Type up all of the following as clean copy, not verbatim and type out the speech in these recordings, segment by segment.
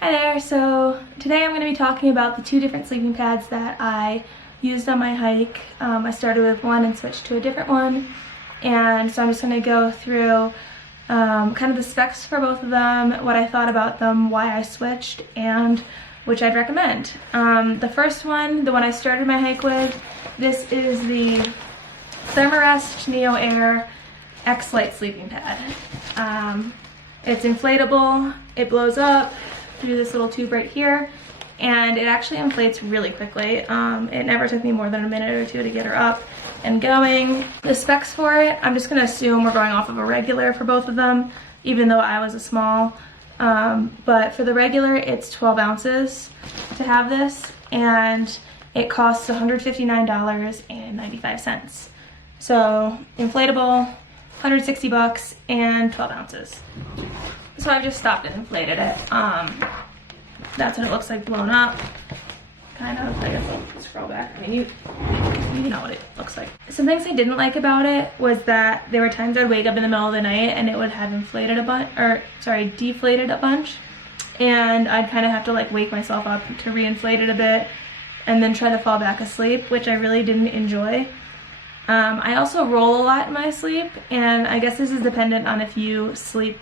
Hi there, so today I'm going to be talking about the two different sleeping pads that I used on my hike. I started with one and switched to a different one, and so I'm just going to go through kind of the specs for both of them, what I thought about them, why I switched, and which I'd recommend. The first one, the one I started my hike with, this is the Therm-a-rest NeoAir XLite sleeping pad. It's inflatable, it blows up through this little tube right here, and it actually inflates really quickly. It never took me more than a minute or two to get her up and going. The specs for it, I'm just going to assume we're going off of a regular for both of them, even though I was a small. But for the regular, it's 12 ounces to have this, and it costs $159.95. So inflatable, 160 bucks, and 12 ounces. So I've just stopped and inflated it. That's what it looks like blown up. Kind of, I guess I'll scroll back. I mean, you know what it looks like. Some things I didn't like about it was that there were times I'd wake up in the middle of the night and it would have deflated a bunch, and I'd kind of have to like wake myself up to re-inflate it a bit and then try to fall back asleep, which I really didn't enjoy. I also roll a lot in my sleep, and I guess this is dependent on if you sleep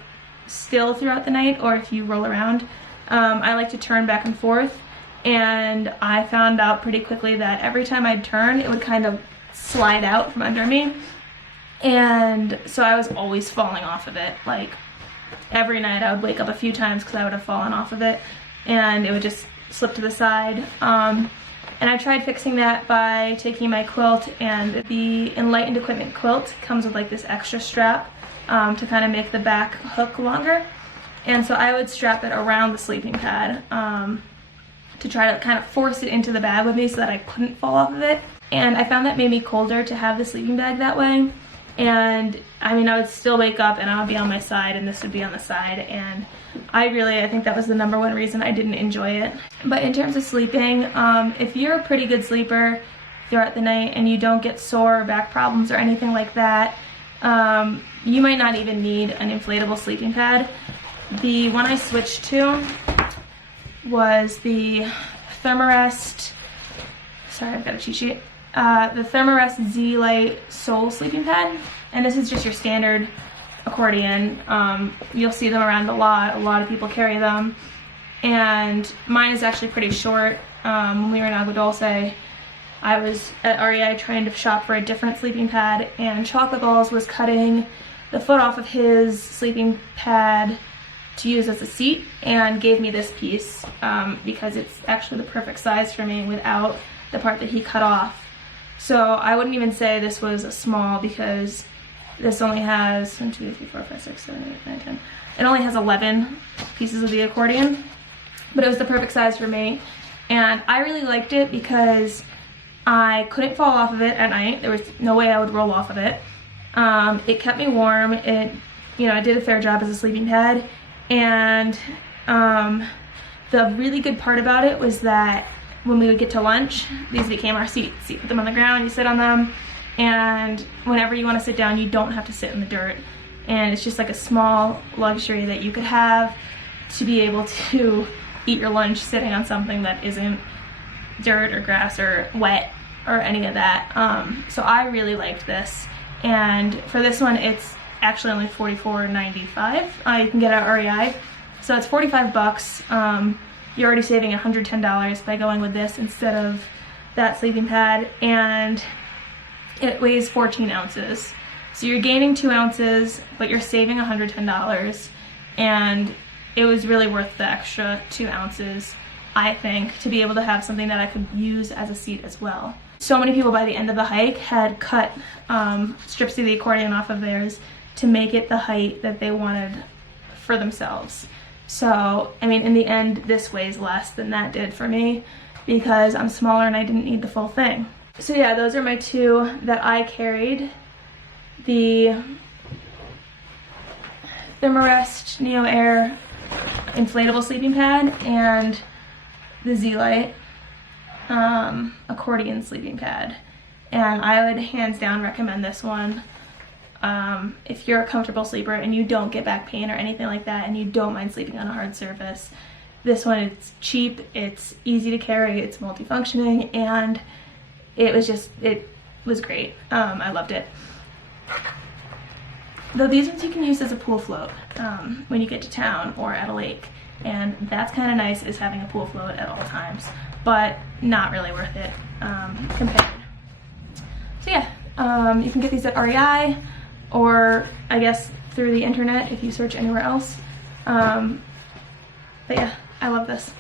still throughout the night or if you roll around. I like to turn back and forth, and I found out pretty quickly that every time I'd turn, it would kind of slide out from under me, and so I was always falling off of it. Like every night I would wake up a few times because I would have fallen off of it and it would just slip to the side. And I tried fixing that by taking my quilt, and the Enlightened Equipment quilt comes with like this extra strap to kind of make the back hook longer. And so I would strap it around the sleeping pad to try to kind of force it into the bag with me so that I couldn't fall off of it. And I found that made me colder to have the sleeping bag that way. And I mean, I would still wake up and I would be on my side and this would be on the side, and I think that was the #1 reason I didn't enjoy it. But in terms of sleeping, if you're a pretty good sleeper throughout the night and you don't get sore back problems or anything like that, you might not even need an inflatable sleeping pad. The one I switched to was the Therm-a-rest, sorry, I've got a cheat sheet, the Therm-a-rest ZLite Sol sleeping pad, and this is just your standard accordion. You'll see them around a lot of people carry them, and mine is actually pretty short. When we were in Agua Dulce, I was at REI trying to shop for a different sleeping pad, and Chocolate Balls was cutting the foot off of his sleeping pad to use as a seat and gave me this piece because it's actually the perfect size for me without the part that he cut off. So I wouldn't even say this was a small, because this only has 1, 2, 3, 4, 5, 6, 7, 8, 9, 10. It only has 11 pieces of the accordion, but it was the perfect size for me. And I really liked it because I couldn't fall off of it at night. There was no way I would roll off of it. It kept me warm. It did a fair job as a sleeping pad. And the really good part about it was that when we would get to lunch, these became our seats. You put them on the ground, you sit on them, and whenever you want to sit down, you don't have to sit in the dirt. And it's just like a small luxury that you could have to be able to eat your lunch sitting on something that isn't dirt or grass or wet or any of that. So I really liked this, and for this one it's actually only $44.95. You can get it at REI, so it's 45 bucks. You're already saving $110 by going with this instead of that sleeping pad, and it weighs 14 ounces. So you're gaining 2 ounces, but you're saving $110, and it was really worth the extra 2 ounces, I think, to be able to have something that I could use as a seat as well. So many people by the end of the hike had cut strips of the accordion off of theirs to make it the height that they wanted for themselves. So, I mean, in the end, this weighs less than that did for me because I'm smaller and I didn't need the full thing. So yeah, those are my two that I carried. The Therm-a-rest NeoAir inflatable sleeping pad and the ZLite accordion sleeping pad. And I would hands down recommend this one. If you're a comfortable sleeper and you don't get back pain or anything like that, and you don't mind sleeping on a hard surface, This one, it's cheap, it's easy to carry, it's multifunctioning, and it was great. I loved it. Though these ones you can use as a pool float when you get to town or at a lake, and that's kind of nice, is having a pool float at all times, but not really worth it compared. So yeah, you can get these at REI, or I guess through the internet if you search anywhere else. But yeah, I love this.